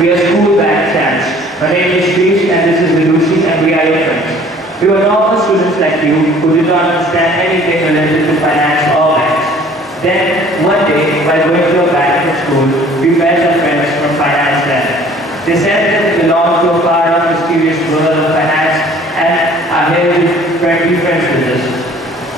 We are school band champs. My name is Krish and this is Vidushi and we are your friends. We were normal students like you who did not understand anything related to finance or banks. Then, one day, while going to a bank from school, we met our friends from finance lab. They said that they belong to a far off mysterious world of finance and are here with 20 friends with us.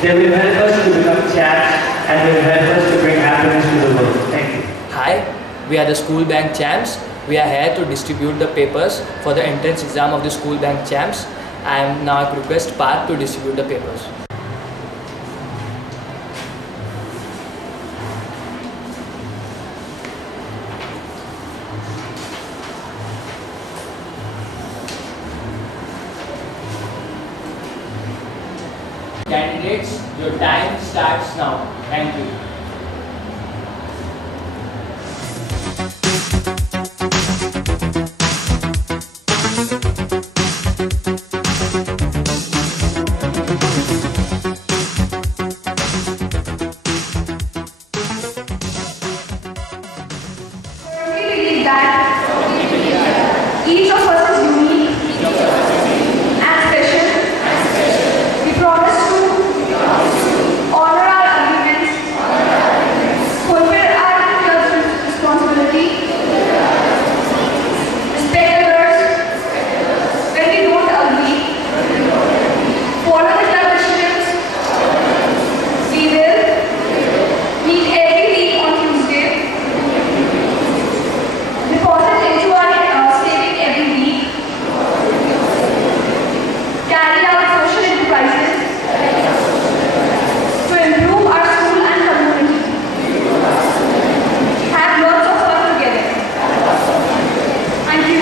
They will help us to become champs and will help us to bring happiness to the world. Thank you. Hi, we are the School Bank Champs. We are here to distribute the papers for the entrance exam of the School Bank Champs. And now I request Parth to distribute the papers. Candidates, your time starts now. Thank you. Each of us is unique and special. We promise to honor our agreements, fulfill our responsibility, respect others when we don't agree, follow the traditions. We will meet every week on Tuesday, deposit into our saving every week, carry out social enterprises to improve our school and community, have lots of fun together. Thank you.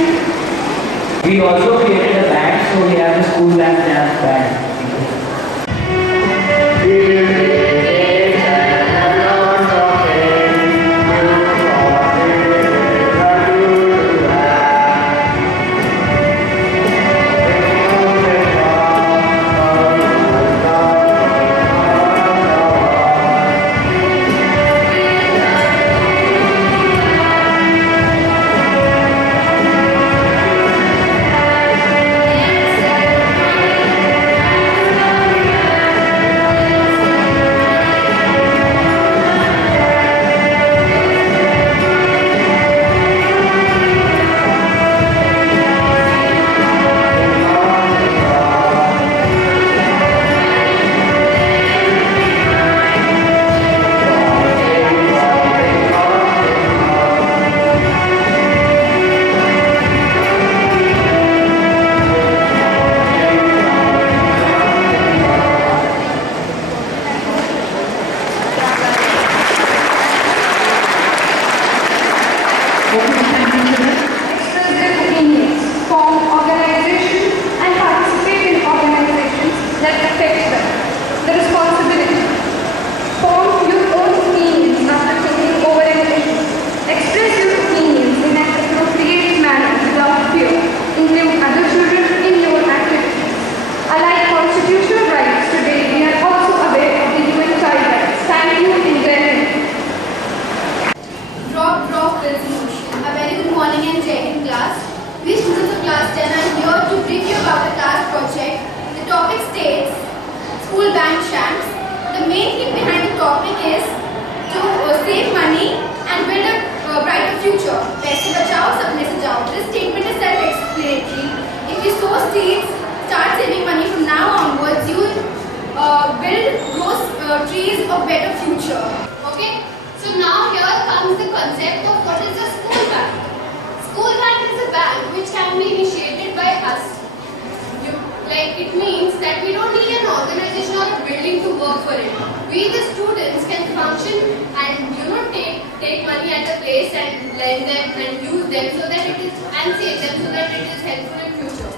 We also created a band, so we have the School Bank Champs band. Express their opinions, form organizations, and participate in organizations that affect them. The responsibility. Form your own opinions after thinking over an issue. Express your opinions in an appropriate manner without fear. Include other children in your activities. Unlike constitutional rights today, we are also aware of the UN child rights. Thank you in Drop builds emotion. A very good morning and Jai Hind class. We students of class 10 are here to brief you about the class project. The topic states School Bank Champs. The main thing behind the topic is to save money and build a brighter future. Paise bachao, sapne sajao. This statement is self-explanatory. If you sow seeds, start saving money from now onwards, you will build those trees of better future. Okay? So now here comes the concept of what is a school bank. School bank is a bank which can be initiated by us. It means that we don't need an organization or a building to work for it. We the students can function and take money at a place and lend them and use them so that it is and save them so that it is helpful in future.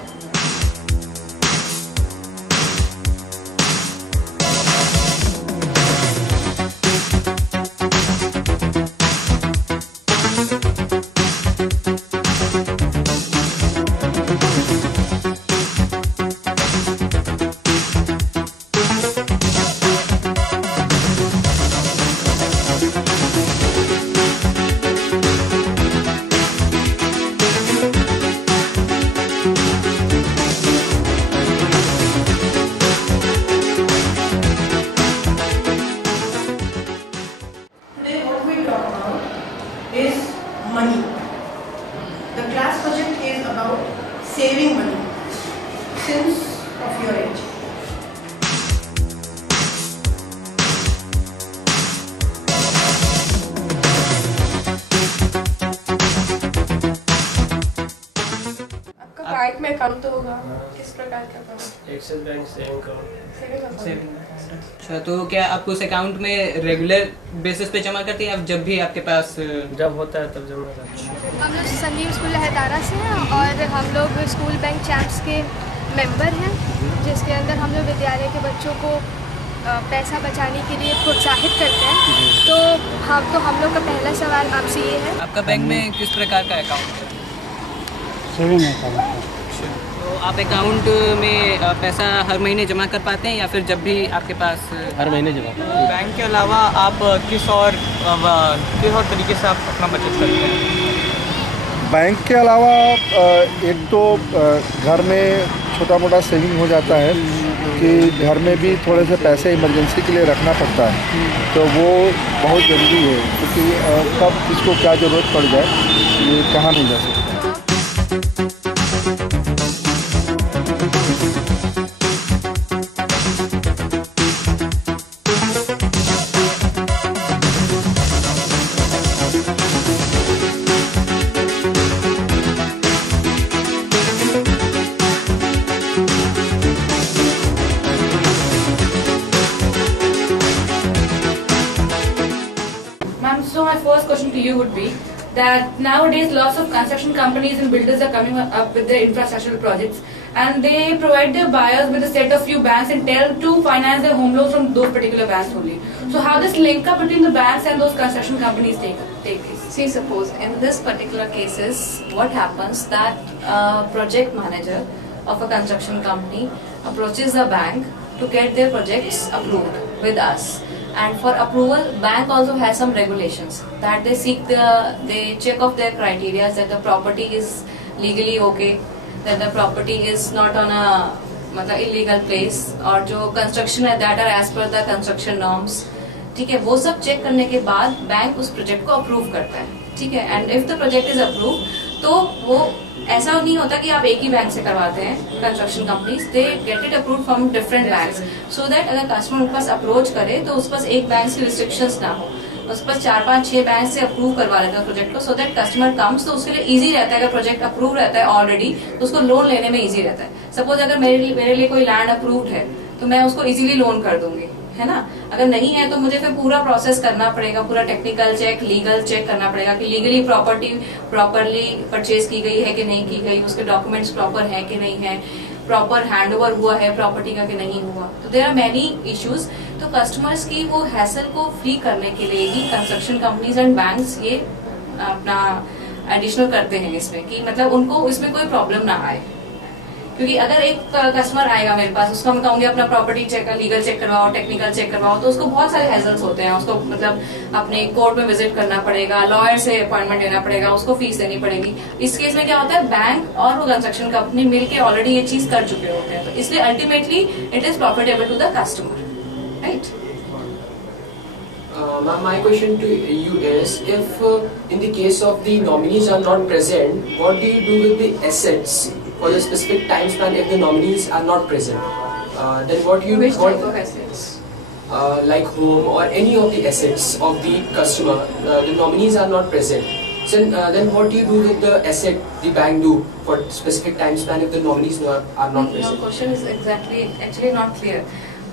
किस प्रकार का account? Axis bank saving account. अच्छा, तो क्या आप उस account में regular basis पे जमा करते हैं या जब भी आपके पास? जब होता है तब जमा करते हैं। हम लोग संजीव स्कूल लहदारा से हैं और हम लोग स्कूल बैंक चैम्प्स के मेंबर हैं, जिसके अंदर हम लोग विद्यालय के बच्चों को पैसा बचाने के लिए प्रोत्साहित करते हैं। तो हम लोग का पहला सवाल आपसे ये है, आपका बैंक में किस प्रकार का अकाउंट है? Saving account. तो आप अकाउंट में पैसा हर महीने जमा कर पाते हैं या फिर जब भी आपके पास? हर महीने जमा। बैंक के अलावा आप किस और तरीके से आप अपना बचत करते हैं? बैंक के अलावा एक तो घर में छोटा मोटा सेविंग हो जाता है कि घर में भी थोड़े से पैसे इमरजेंसी के लिए रखना पड़ता है, तो वो बहुत ज़रूरी है क्योंकि कब किसको क्या ज़रूरत पड़ जाए ये कहा नहीं जा सकता। So my first question to you would be that nowadays lots of construction companies and builders are coming up with their infrastructural projects, and they provide their buyers with a set of few banks and tell to finance their home loans from those particular banks only. So how does link up between the banks and those construction companies take place? See, suppose in this particular cases, what happens that a project manager of a construction company approaches the bank to get their projects approved with us. And for approval, bank also has some regulations that they check off their criteria that the property is legally okay, that the property is not on a illegal place, और जो construction है that are as per the construction norms. ठीक है, वो सब check करने के बाद बैंक उस प्रोजेक्ट को अप्रूव करता है। ठीक है, and if the project is approve, तो वो ऐसा नहीं होता कि आप एक ही बैंक से करवाते हैं। Construction companies they get it approve from different banks, so that अगर कस्टमर उनके पास अप्रोच करे तो उस पास एक बैंक से रिस्ट्रिक्शंस ना हो, उस पास 4, 5, 6 बैंक से अप्रूव करवा लेते हैं प्रोजेक्ट को, सो दैट कस्टमर कम्स तो उसके लिए इजी रहता है। अगर प्रोजेक्ट अप्रूव रहता है ऑलरेडी तो उसको लोन लेने में इजी रहता है। सपोज अगर मेरे लिए कोई लैंड अप्रूव्ड है तो मैं उसको इजीली लोन कर दूंगी, है ना। अगर नहीं है तो मुझे फिर पूरा प्रोसेस करना पड़ेगा, पूरा टेक्निकल चेक, लीगल चेक करना पड़ेगा कि लीगली प्रॉपर्टी प्रॉपरली परचेज की गई है कि नहीं की गई, उसके डॉक्यूमेंट्स प्रॉपर है कि नहीं है, प्रॉपर हैंडओवर हुआ है प्रॉपर्टी का कि नहीं हुआ। तो देयर आर मेनी इश्यूज। तो कस्टमर्स की वो हैसल को फ्री करने के लिए ही कंस्ट्रक्शन कंपनीज एंड बैंक्स ये अपना एडिशनल करते हैं इसमें, कि मतलब उनको इसमें कोई प्रॉब्लम ना आए। क्योंकि अगर एक कस्टमर आएगा मेरे पास, उसको मैं कहूंगी अपना प्रॉपर्टी चेक, लीगल चेक करवाओ, टेक्निकल चेक करवाओ, तो उसको बहुत सारे हैजल्स होते हैं। उसको मतलब अपने कोर्ट में विजिट करना पड़ेगा, लॉयर से अपॉइंटमेंट लेना पड़ेगा, उसको फीस देनी पड़ेगी। इस केस में क्या होता है, बैंक और वो कंस्ट्रक्शन कंपनी मिलके ऑलरेडी ये चीज कर चुके होते हैं, तो इसलिए ultimately it is profitable to the customer, right. My question to you is, if in the case of the nominees are not present, what do you do with the assets for the specific time span if the nominees are not present? Then what you Which type of assets? Like home or any of the assets of the customer, the nominees are not present. So then what do you do with the asset the bank do for specific time span if the nominees are not present? Your question is actually not clear.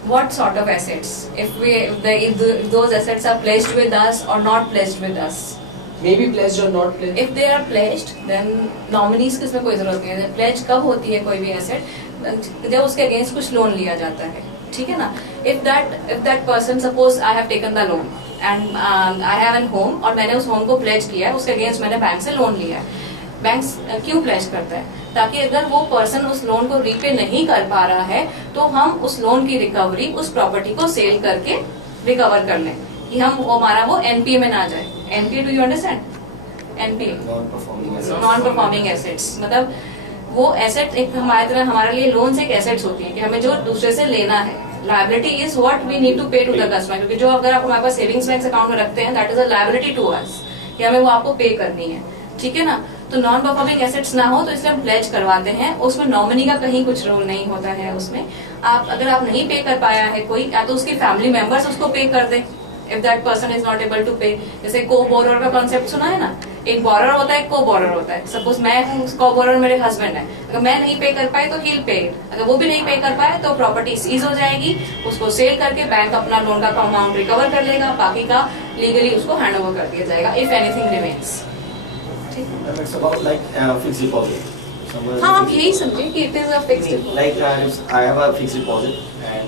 What sort of assets? If those assets are pledged with us or not pledged with us? Maybe pledged or not pledged. If they are pledged, then nominees की इसमें कोई जरूरत नहीं है। Pledge कब होती है कोई भी asset? जब उसके अगेंस्ट कुछ लोन लिया जाता है, ठीक है ना। If that person, suppose I have taken the loan and I have a home, और मैंने उस home को pledge किया है, उसके अगेंस्ट मैंने बैंक से लोन लिया है। बैंक क्यों प्लेज करता है? ताकि अगर वो पर्सन उस लोन को रीपे नहीं कर पा रहा है तो हम उस लोन की रिकवरी उस प्रॉपर्टी को सेल करके रिकवर कर लें, कि हम हमारा वो एनपीए में ना जाए। NPA, do you understand? NPA non performing assets, मतलब वो एसेट एक हमारे लिए लोन्स एक एसेट्स होती है कि हमें जो दूसरे से लेना है। Liability is what we need to pay to the customer, क्योंकि जो अगर आप हमारे पास सेविंग्स बैंक अकाउंट में रखते हैं, that is a liability to us, कि हमें वो आपको पे करनी है, ठीक है ना। तो नॉन परफॉर्मिंग एसेट्स ना हो तो इसलिए हम प्लेज करवाते हैं। उसमें नॉमिनी का कहीं कुछ रोल नहीं होता है। उसमें अगर आप नहीं पे कर पाया है कोई, या तो उसके फैमिली मेंबर्स उसको पे कर दें if that person is not able to pay. जैसे को बोरोर का कॉन्सेप्ट सुना है ना, एक बोरर होता है, को बोरर होता है। सपोज मैं हूँ, को बोरर मेरे हस्बैंड है, अगर मैं नहीं पे कर पाए तो he'll pay it, अगर वो भी नहीं पे कर पाए तो प्रॉपर्टी सीज हो जाएगी, उसको सेल करके बैंक अपना लोन का अमाउंट रिकवर कर लेगा, बाकी का लीगली उसको हैंड ओवर कर दिया जाएगा if anything remains. It's about like fixed deposit. हाँ, आप यही समझे कि it is a fixed deposit. Like if I have a fixed deposit and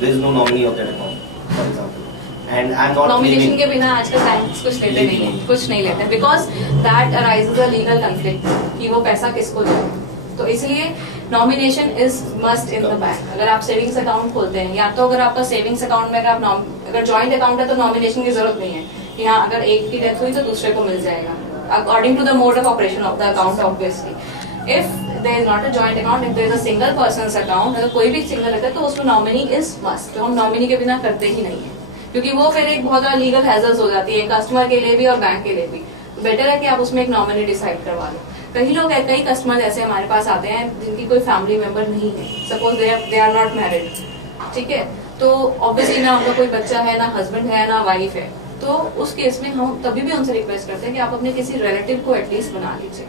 there is no nominee of that account, for example, and I'm not nomination के बिना आजकल banks कुछ लेते नहीं है, कुछ नहीं लेते, because that arises a legal conflict कि वो पैसा किसको जाए। तो इसलिए nomination is must in the bank. अगर आप सेविंग्स अकाउंट खोलते हैं, या तो अगर आपका सेविंग्स अकाउंट में अगर जॉइंट अकाउंट है तो नॉमिनेशन की जरूरत नहीं है कि हाँ अगर एक की डेथ हुई तो दूसरे को मिल जाएगा, according to the mode of operation of the account obviously. If there is not a joint account, if there is a single persons account, अगर कोई भी सिंगल रहता है तो उसमें नॉमिनी इज मस्ट। तो हम नॉमिनी के बिना करते ही नहीं है, क्योंकि वो फिर एक बहुत बड़ा लीगल हैजल्स हो जाती है कस्टमर के लिए भी और बैंक के लिए भी। बेटर है कि आप उसमें एक नॉमिनी डिसाइड करवा लो। कई कस्टमर ऐसे हमारे पास आते हैं जिनकी कोई फैमिली मेंबर नहीं है, suppose they are not married, ठीक है, तो ऑब्वियसली ना उनका कोई बच्चा है, ना हस्बैंड है, ना वाइफ है, तो उस केस में हम तभी भी उनसे रिक्वेस्ट करते हैं कि आप अपने किसी रिलेटिव को एटलीस्ट बना लीजिए।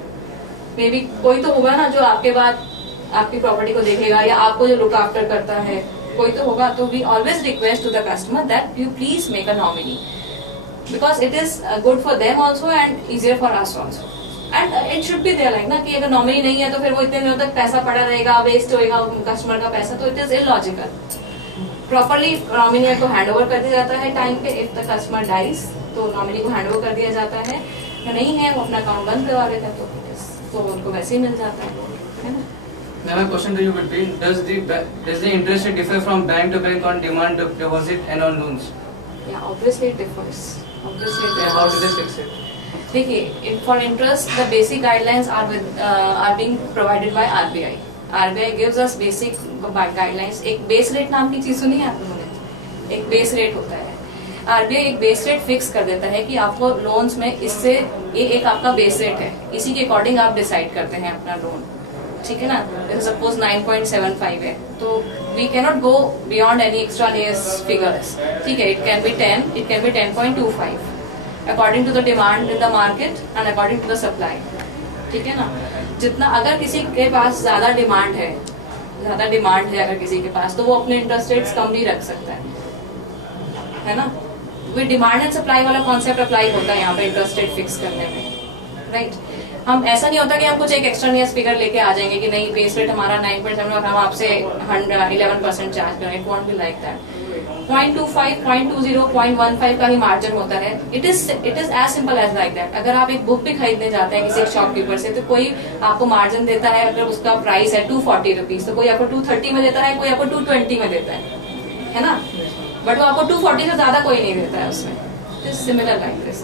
मे बी कोई तो होगा ना जो आपके बाद आपकी प्रॉपर्टी को देखेगा, या आपको जो लुक आफ्टर करता है, कोई तो होगा। तो we always request to the customer that you please make a nominee, because it is good for them also and easier for us also, and it should be there like ना कि अगर nominee नहीं है तो फिर वो इतने दिनों तक पैसा पड़ा रहेगा, वेस्ट होएगा कस्टमर का पैसा, तो it is illogical. Properly nominee को हैंड ओवर कर दिया जाता है टाइम पे। इफ द कस्टमर डाइज तो नॉमिनी को हैंड ओवर कर दिया जाता है, नहीं है वो अपना अकाउंट बंद करवा लेता है तो उनको वैसे ही मिल जाता है ना। Now my question to you would be, does the interest rate differ from bank to bank on demand deposit and on loans? Yeah, obviously it differs. Obviously it differs. How do they fix it? देखिए, for interest the basic guidelines are being provided by RBI. RBI gives us basic guidelines. एक base rate नाम की चीज सुनी है आप लोगों ने? एक बेस रेट होता है। RBI एक बेस रेट फिक्स कर देता है कि आपको लोन्स में इससे ये एक आपका बेस रेट है, इसी के अकॉर्डिंग आप डिसाइड करते हैं अपना लोन, ठीक है ना। जैसे सपोज 9.75 है तो we cannot go beyond any extraneous figures, ठीक है। It can be 10, it can be 10.25 according to the demand in the market and according to the supply, ठीक है ना। जितना अगर किसी के पास ज्यादा डिमांड है अगर किसी के पास, तो वो अपने इंटरेस्ट रेट्स कम भी रख सकता है ना। वो डिमांड एंड सप्लाई वाला कॉन्सेप्ट अप्लाई होता है यहाँ पे इंटरेस्ट रेट फिक्स करने में, राइट। हम ऐसा नहीं होता कि हम कुछ एक एक्स्ट्रानियस फिगर लेके आ जाएंगे कि नहीं बेस रेट हमारा 9.7 और हम आपसे 11% चार्ज करें। It won't be like that. 0.25, 0.20, 0.15 का ही मार्जिन होता है। It is as simple as like that. अगर आप एक बुक भी खरीदने जाते हैं किसी एक शॉपकीपर से, तो कोई आपको मार्जिन देता है, अगर उसका प्राइस है 240 रुपीज, तो कोई आपको 230 में देता है, कोई आपको 220 में देता है ना। बट वो आपको 240 से ज्यादा कोई नहीं देता है उसमें। Similar like this.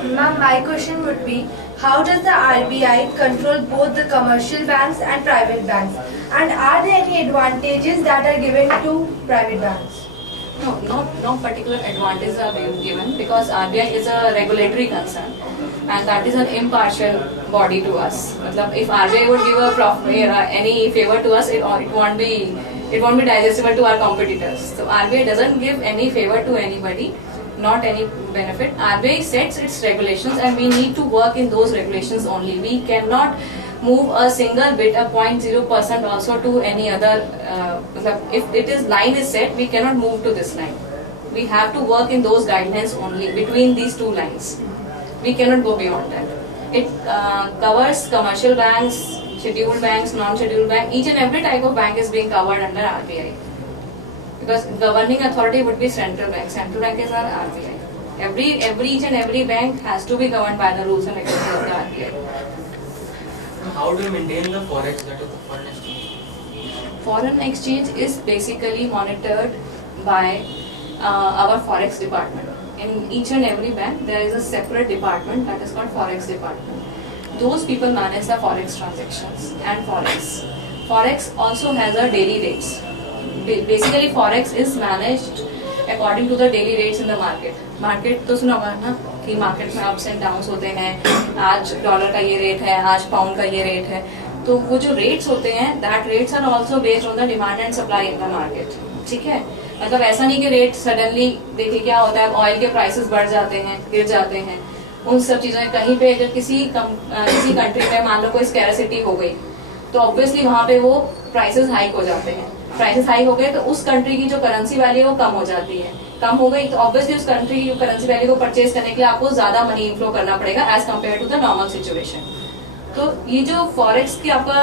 Ma'am, my question would be, how does the RBI control both the commercial banks and private banks? And are there any advantages that are given to private banks? No particular advantages are being given because RBI is a regulatory concern and that is an impartial body to us. मतलब if RBI would give any favor to us, it won't be digestible to our competitors. So RBI doesn't give any favor to anybody. Not any benefit. RBI sets its regulations and we need to work in those regulations only. We cannot move a single bit, a 0.0% also to any other. If it is line is set, we cannot move to this line. We have to work in those guidelines only between these two lines. We cannot go beyond that. It covers commercial banks, scheduled banks, non-scheduled banks. Each and every type of bank is being covered under RBI. Because governing authority would be central bank. Central bank is our RBI. Each and every bank has to be governed by the rules and regulations of the RBI. How do you maintain the forex, that is the foreign exchange? Foreign exchange is basically monitored by our forex department. In each and every bank, there is a separate department that is called forex department. Those people manage the forex transactions and forex. Forex also has a daily rates. Basically forex is managed according to the daily rates in the market. Market तो सुना होगा ना कि market में ups and downs होते हैं। आज dollar का ये रेट है, आज पाउंड का ये रेट है। तो वो जो रेट्स होते हैं, that rates are also based on the demand and supply in the market, ठीक है। मतलब ऐसा नहीं कि रेट सडनली देखिए क्या होता है, ऑयल के प्राइसेस बढ़ जाते हैं, गिर जाते हैं, उन सब चीजों में कहीं पे अगर किसी कंट्री में मान लो कोई स्कैरसिटी हो गई तो ऑब्वियसली वहां पे वो प्राइसेस हाइक हो जाते हैं। प्राइसेस हाइक हो गए तो उस कंट्री की जो करेंसी वैल्यू है वो कम हो जाती है, कम हो गई तो ऑब्वियसली उस कंट्री की करेंसी वैल्यू को परचेज करने के लिए आपको ज्यादा मनी इनफ्लो करना पड़ेगा as compare to the normal situation. तो ये जो फॉरेक्स की आपका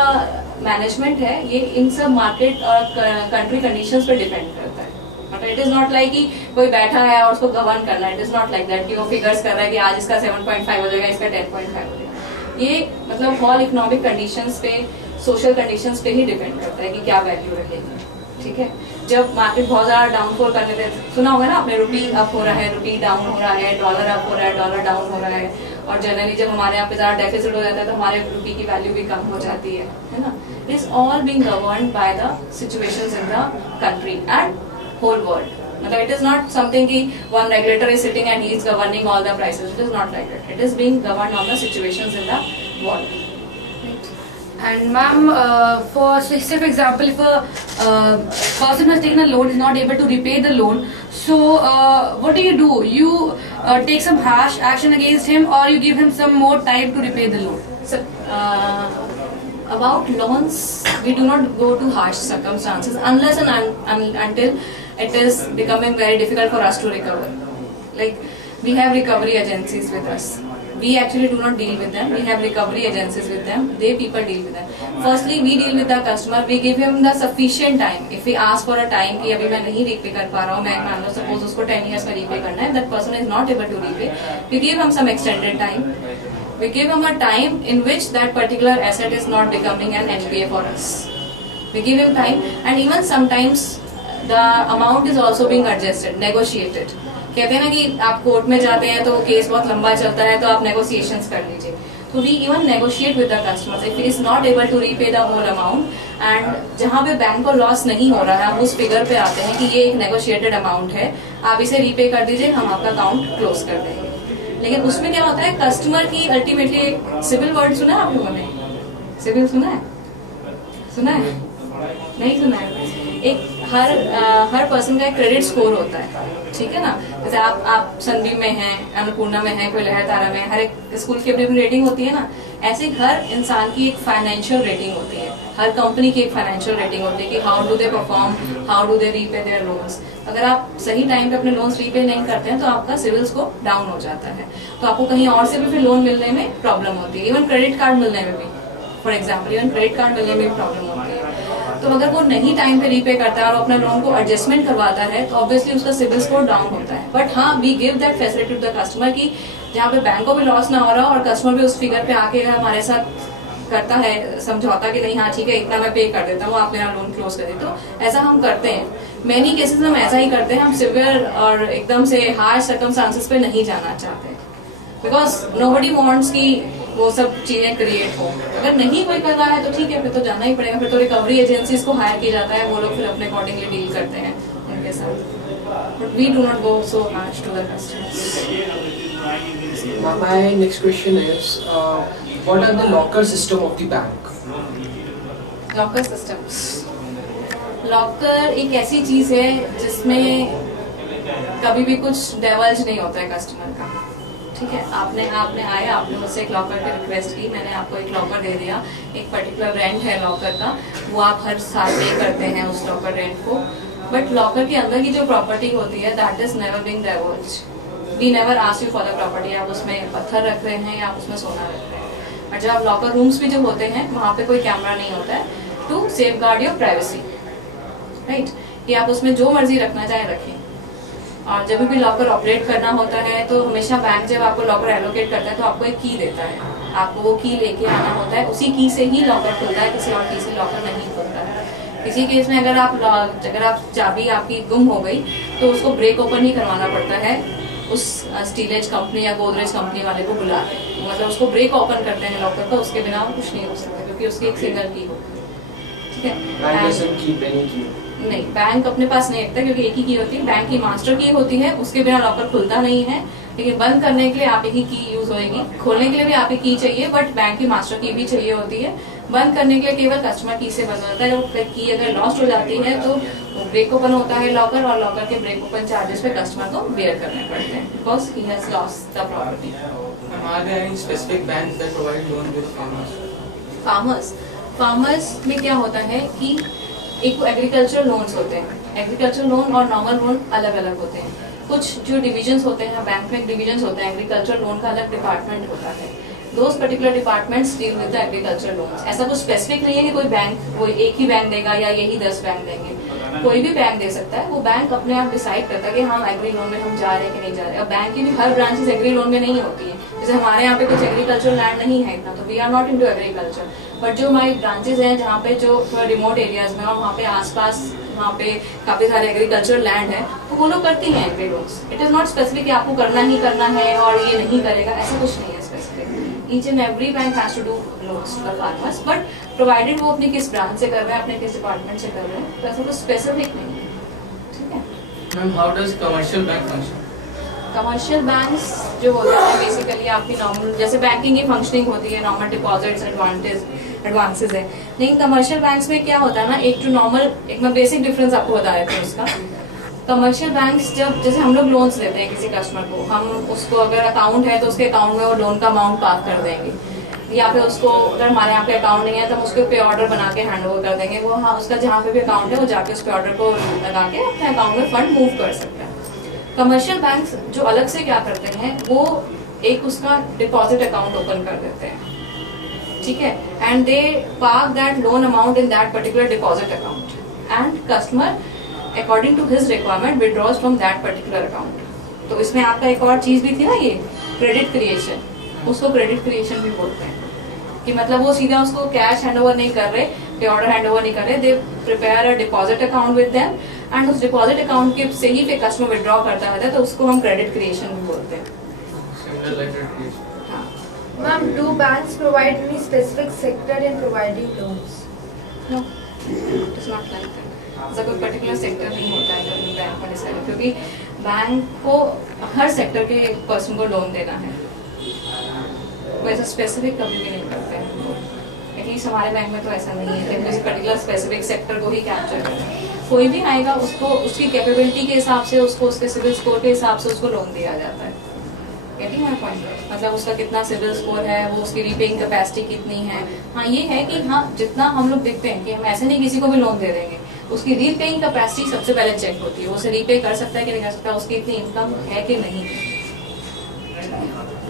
मैनेजमेंट है ये इन सब मार्केट और कंट्री कंडीशंस पे डिपेंड करता है। मतलब इट इज नॉट लाइक कि कोई बैठा है और उसको गवर्न करना है, it is not like that कि वो फिगर्स कर रहा है कि आज इसका 7.5 हो जाएगा, इसका 10.5 हो जाएगा। ये मतलब ऑल इकोनॉमिक कंडीशंस पे, सोशल कंडीशंस पे ही डिपेंड करता है कि क्या वैल्यू रहेगी। ठीक है, जब मार्केट बहुत ज्यादा डाउनफॉल करने थे, सुना होगा ना आपने, रुपी अप हो रहा है, रुपी डाउन हो रहा है, डॉलर अप हो रहा है, डॉलर डाउन हो रहा है, और जनरली जब हमारे यहाँ पे ज्यादा डेफिसिट हो जाता है तो हमारे रुपी की वैल्यू भी कम हो जाती है ना। It is all being governed by the situations in the country and whole world. मतलब इट इज नॉट समथिंग कि one regulator is sitting and he is governing all the prices, it is not like that, it is being governed on the situations in the world. And ma'am, for say for example, if a person has taken a loan is not able to repay the loan, so what do? You take some harsh action against him, or you give him some more time to repay the loan? So, about loans, we do not go to harsh circumstances unless and until it is becoming very difficult for us to recover. Like we have recovery agencies with us. We actually do not deal with them. We have recovery agencies with them. They people deal with them. Firstly, we deal with the customer. We give him the sufficient time. If we ask for a time कि अभी मैं नहीं repay कर पा रहा हूँ, मैं मान लो suppose उसको 10 years में repay करना है, that person is not able to repay, we give him some extended time. We give him a time in which that particular asset is not becoming an NPA for us. We give him time, and even sometimes the amount is also being adjusted, negotiated. कहते हैं ना कि आप court में जाते हैं तो case बहुत लंबा चलता है तो आप नेगोशिएशंस कर लीजिए। तो we even negotiate with the customers if is not able to repay the whole amount, and जहां पे बैंक को लॉस नहीं हो रहा है हम उस फिगर पे आते हैं कि ये एक नेगोशिएटेड अमाउंट है, आप इसे रीपे कर दीजिए, हम आपका अकाउंट क्लोज कर देंगे। लेकिन उसमें क्या होता है, कस्टमर की अल्टीमेटली सिविल वर्ड सुना है आप लोगों ने? सिविल सुना है? सुना है? नहीं सुना है? एक हर पर्सन का एक क्रेडिट स्कोर होता है, ठीक है ना। जैसे आप संदीप में हैं, अन्नपूर्णा में हैं, कोई लहरतारा में, हर एक स्कूल की अपनी रेटिंग होती है ना। ऐसे हर इंसान की एक फाइनेंशियल रेटिंग होती है, हर कंपनी की एक फाइनेंशियल रेटिंग होती है कि how do they perform, how do they repay their loans. अगर आप सही टाइम पे अपने लोन्स रीपे नहीं करते हैं तो आपका सिविल स्कोर डाउन हो जाता है, तो आपको कहीं और से भी फिर लोन मिलने में प्रॉब्लम होती है, इवन क्रेडिट कार्ड मिलने में भी, for example even credit card मिलने में भी प्रॉब्लम होती है। तो अगर वो नहीं टाइम पे रीपे करता है और अपने लोन को एडजस्टमेंट करवाता है तो ऑब्वियसली उसका सिविल स्कोर डाउन होता है। बट हाँ, we give that facility to the customer कि जहाँ पे बैंक को भी लॉस ना हो रहा और कस्टमर भी उस फिगर पे आके हमारे साथ करता है समझौता कि नहीं हाँ ठीक है इतना मैं पे कर देता हूँ, आप मेरा लोन क्लोज कर दे, तो ऐसा हम करते हैं। मेनी केसेस में हम ऐसा ही करते हैं, हम सिवियर और एकदम से हार्श सर्कमस्टांसेस पे नहीं जाना चाहते, बिकॉज नोबडी वांट्स कि वो सब चीजें क्रिएट हो। अगर नहीं कोई कर रहा है तो ठीक है, फिर तो जाना ही पड़ेगा, फिर तो रिकवरी एजेंसीज को हायर किया जाता है, वो लोग फिर अपने अकॉर्डिंगली डील करते हैं उनके साथ। But we do not go so harsh to the customers. My next question is, what are the locker system of the bank? Locker systems, locker एक ऐसी चीज है जिसमें कभी भी कुछ डेवल्ज नहीं होता है कस्टमर का, ठीक है। आपने आया, आपने मुझसे एक लॉकर की रिक्वेस्ट की, मैंने आपको एक लॉकर दे दिया, एक पर्टिकुलर रेंट है लॉकर का, वो आप हर साल पे करते हैं उस लॉकर रेंट को। बट लॉकर के अंदर की जो प्रॉपर्टी होती है that is never being divulged. We never ask you for the property, आप उसमें पत्थर रख रहे हैं या आप उसमें सोना रख रहे हैं। और जब लॉकर रूम्स भी जो होते हैं वहाँ पे कोई कैमरा नहीं होता है to safeguard your privacy, right, कि आप उसमें जो मर्जी रखना चाहे रखें। और जब भी लॉकर ऑपरेट करना होता है तो हमेशा बैंक जब आपको लॉकर एलोकेट करता है तो आपको एक की देता है, आपको वो की लेके आना होता है, उसी की से ही लॉकर खुलता है, किसी और की से लॉकर नहीं खुलता है। किसी केस में अगर आप चाबी आपकी गुम हो गई तो उसको ब्रेक ओपन ही करवाना पड़ता है उस स्टीलेज कंपनी या गोदरेज कंपनी वाले को बुला के, मतलब उसको ब्रेक ओपन करते हैं लॉकर का, उसके बिना कुछ नहीं हो सकता क्योंकि उसकी एक सिंगल की हो, ठीक है। नहीं, बैंक अपने पास नहीं रखता क्योंकि एक ही की होती है, बैंक की मास्टर की होती है, उसके बिना लॉकर खुलता नहीं है। लेकिन बंद करने के लिए आप ही की यूज होगी, खोलने के लिए भी आप ही की चाहिए, बट बैंक की मास्टर की भी चाहिए होती है। बंद करने के लिए केवल कस्टमर की से बंद होता है। जब की अगर लॉस्ट हो जाती है तो ब्रेक ओपन होता है लॉकर, और लॉकर के ब्रेक ओपन चार्जेस पे कस्टमर को बेयर करने पड़ते हैं because he has lost the property. Are there any specific banks that provide loan with farmers? Farmers में क्या होता है कि एक एग्रीकल्चर लोन्स होते हैं, एग्रीकल्चर लोन और नॉर्मल लोन अलग अलग होते हैं। कुछ जो डिविजन्स होते हैं बैंक में डिविजन्स होते हैं, एग्रीकल्चर लोन का अलग डिपार्टमेंट होता है। Those particular departments deal with the agriculture loans. ऐसा कुछ स्पेसिफिक नहीं है कि कोई बैंक वो एक ही बैंक देगा या यही 10 बैंक देंगे, कोई भी बैंक दे सकता है। वो बैंक अपने आप डिसाइड करता है कि हम एग्री लोन में हम जा रहे हैं कि नहीं जा रहे। अब बैंक की भी हर ब्रांचेस एग्री लोन में नहीं होती है, जैसे हमारे यहाँ पे कुछ एग्रीकल्चर लैंड नहीं है इतना, तो we are not into agriculture. But जो हमारी ब्रांचेस हैं जहाँ पे जो रिमोट एरियाज में और वहाँ पे आसपास वहाँ पे काफी सारे एग्रीकल्चर लैंड है, तो वो लोग करती हैं agri loans. It is not specific कि आपको करना ही करना है और ये नहीं करेगा, ऐसा कुछ नहीं है specific. Each and every bank has to do loans for farmers, but provided वो अपनी किस ब्रांच से कर रहे हैं, अपने किस डिपार्टमेंट से कर रहे हैं, तो ऐसा कुछ स्पेसिफिक नहीं है। ठीक है ma'am, how does commercial bank function? Commercial banks जो होते हैं बेसिकली आपकी नॉर्मल जैसे बैंकिंग की फंक्शनिंग होती है, नॉर्मल डिपॉजिट्स एडवांसेस है। लेकिन कमर्शियल बैंक्स में क्या होता है ना, एक जो नॉर्मल एक मैं बेसिक डिफरेंस आपको बता देती हूँ उसका। कमर्शियल बैंक्स जब जैसे हम लोग लोन्स देते हैं किसी कस्टमर को, हम उसको अगर अकाउंट है तो उसके अकाउंट में वो लोन का अमाउंट पास कर देंगे, या फिर उसको अगर हमारे यहाँ पे अकाउंट नहीं है तो हम उसको पे ऑर्डर बना के हैंड ओवर कर देंगे। वो हाँ उसका जहाँ पे भी अकाउंट है वो जाके उस पे ऑर्डर को लगा के अपने अकाउंट में फंड मूव कर सकता है। कमर्शियल बैंक्स जो अलग से क्या करते हैं, वो एक उसका डिपॉजिट अकाउंट ओपन कर देते हैं, ठीक है, and they park that loan amount in that particular deposit account and customer according to his requirement withdraws from that particular account. तो इसमें आपका एक और चीज भी थी ना, ये क्रेडिट क्रिएशन, उसको क्रेडिट क्रिएशन भी बोलते हैं कि मतलब वो सीधा उसको कैश हैंड ओवर नहीं कर रहे, पे ऑर्डर हैंड ओवर नहीं कर रहे, they prepare a deposit account with them and उस डिपॉजिट अकाउंट के से ही पे कस्टमर विड्रॉ करता है, तो उसको हम क्रेडिट क्रिएशन भी बोलते हैं। Ma'am, do banks provide any specific sector in providing loans? No, it is not like that. ऐसा कोई पर्टिकुलर सेक्टर नहीं होता है कभी बैंक में डिसाइड, क्योंकि बैंक को हर सेक्टर के पर्सन को लोन देना है, वैसा स्पेसिफिक कभी भी नहीं करते हैं। एटलीस्ट हमारे बैंक में तो ऐसा नहीं है कि किसी पर्टिकुलर स्पेसिफिक सेक्टर को ही कैप्चर करें। कोई भी आएगा उसको उसकी कैपेबिलिटी के हिसाब से, उसको उसके सिविल स्कोर के हिसाब से उसको लोन दिया जाता है। Getting my point? मतलब उसका कितना सिविल स्कोर है, वो उसकी रीपेइंग कैपेसिटी कितनी है। हाँ ये है कि हाँ जितना हम लोग देखते हैं कि हम ऐसे नहीं किसी को भी लोन दे देंगे, उसकी रीपेइंग कैपेसिटी सबसे पहले चेक होती है, वो उसे रीपे कर सकता है कि नहीं कर सकता, उसकी इतनी इनकम है कि नहीं।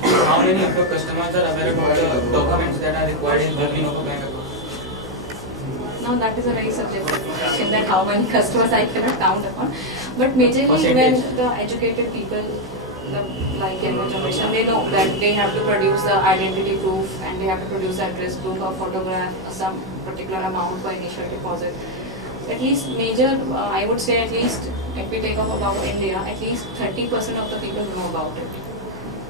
How many of your customers are aware about the documents that are required in opening of a bank account? Now that is a very subjective question, that how many customers I cannot count upon. But majorly when the educated people, the like younger generation, they know that they have to produce the identity proof and they have to produce the address proof or photograph some particular amount for initial deposit. At least major, I would say at least if we take off about India, at least 30% of the people know about it.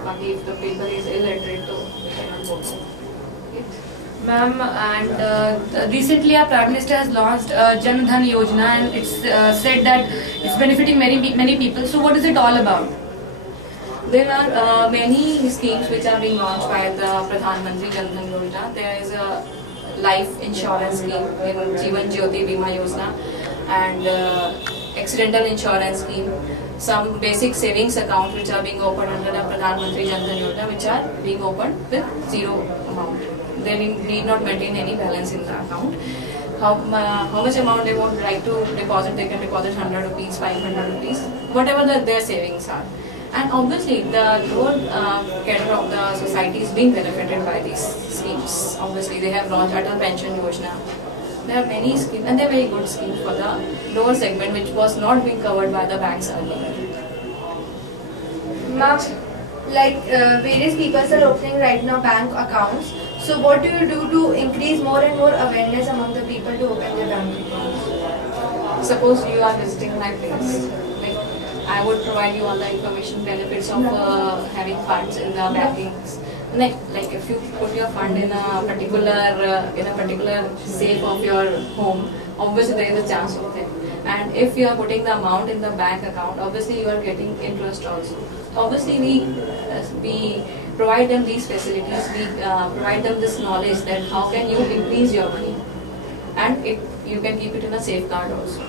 But if the people is illiterate, so they cannot go to it. Ma'am, and recently our Prime Minister has launched Jan Dhan Yojana, and it's said that it's benefiting many people. So what is it all about? There are many schemes which are being launched by the Pradhan Mantri Jan Dhan Yojana. There is a life insurance scheme, Jeevan Jyoti Bima Yojana, and accidental insurance scheme. Some basic savings accounts which are being opened under the Pradhan Mantri Jan Dhan Yojana, which are being opened with zero amount. They need not maintain any balance in the account. How much amount they would like to deposit, they can deposit 100 rupees, 500 rupees, whatever their savings are. And obviously the lower cadre of the society is being benefited by these schemes. Obviously they have launched Atal Pension Yojana. There are many schemes and they are very good schemes for the lower segment which was not being covered by the banks earlier. Ma'am, like various people are opening right now bank accounts. So what do you do to increase more and more awareness among the people to open their bank accounts? Suppose you are visiting my place. I would provide you all the information benefits of having funds in the banking. Like if you put your fund in a particular safe of your home, obviously there is a chance of it. And if you are putting the amount in the bank account, obviously you are getting interest also. Obviously we provide them these facilities, we provide them this knowledge that how can you increase your money, and you can keep it in a safeguard also.